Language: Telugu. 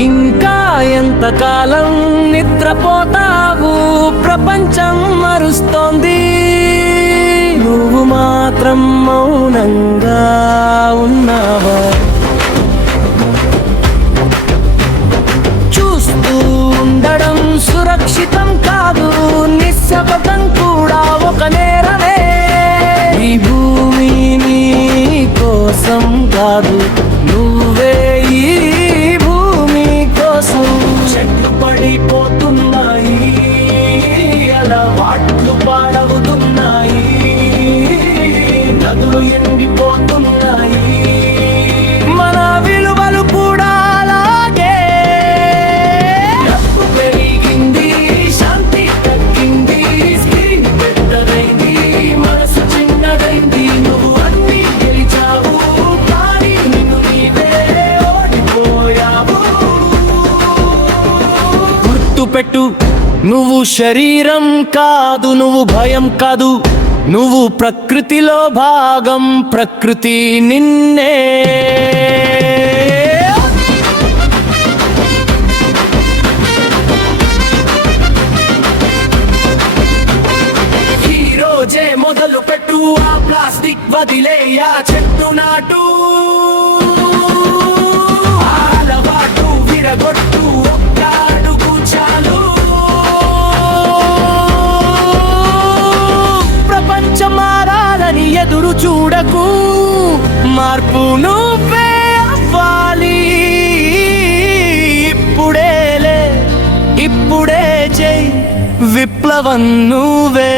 ఇంకా ఎంతకాలం నిద్రపోతావు? ప్రపంచం మరుస్తోంది, నువ్వు మాత్రం మౌనంగా ఉన్నావా? చూస్తూ ఉండడం సురక్షితం కాదు, నిశ్శబ్దం కూడా ఒక నేరమే. ఈ భూమి నీ కోసం కాదు, నువ్వే ఈ భూమి కోసం. చెట్లు పడిపోతున్నాయి, అలవాట్లు పాడవుతున్నాయి, నదులు ఎండిపోతున్నాయి, మన విలువలు కూడా అలాగే. డబ్బు పెరిగింది, శాంతి తగ్గింది, స్క్రీన్ పెద్దదైంది, మనసు చిన్నదైంది. నువ్వు అన్ని గెలిచావు, కానీ నిన్ను నీవే ఓడిపోయావు. గుర్తుపెట్టు, నువ్వు శరీరం కాదు, నువ్వు భయం కాదు, నువ్వు ప్రకృతిలో భాగం, ప్రకృతి నిన్నే. ఈ రోజే మొదలు పెట్టు, ఆ ప్లాస్టిక్ వదిలేయ, చెట్టు నాటు, ఆ అలవాటు విరగొట్టు, ఒక్క అడుగు చాలు. ప్రపంచం మారాలని ఎదురు చూడకు, మార్పు నువ్వే అవ్వాలి. ఇప్పుడే చెయ్ విప్లవం నువ్వే.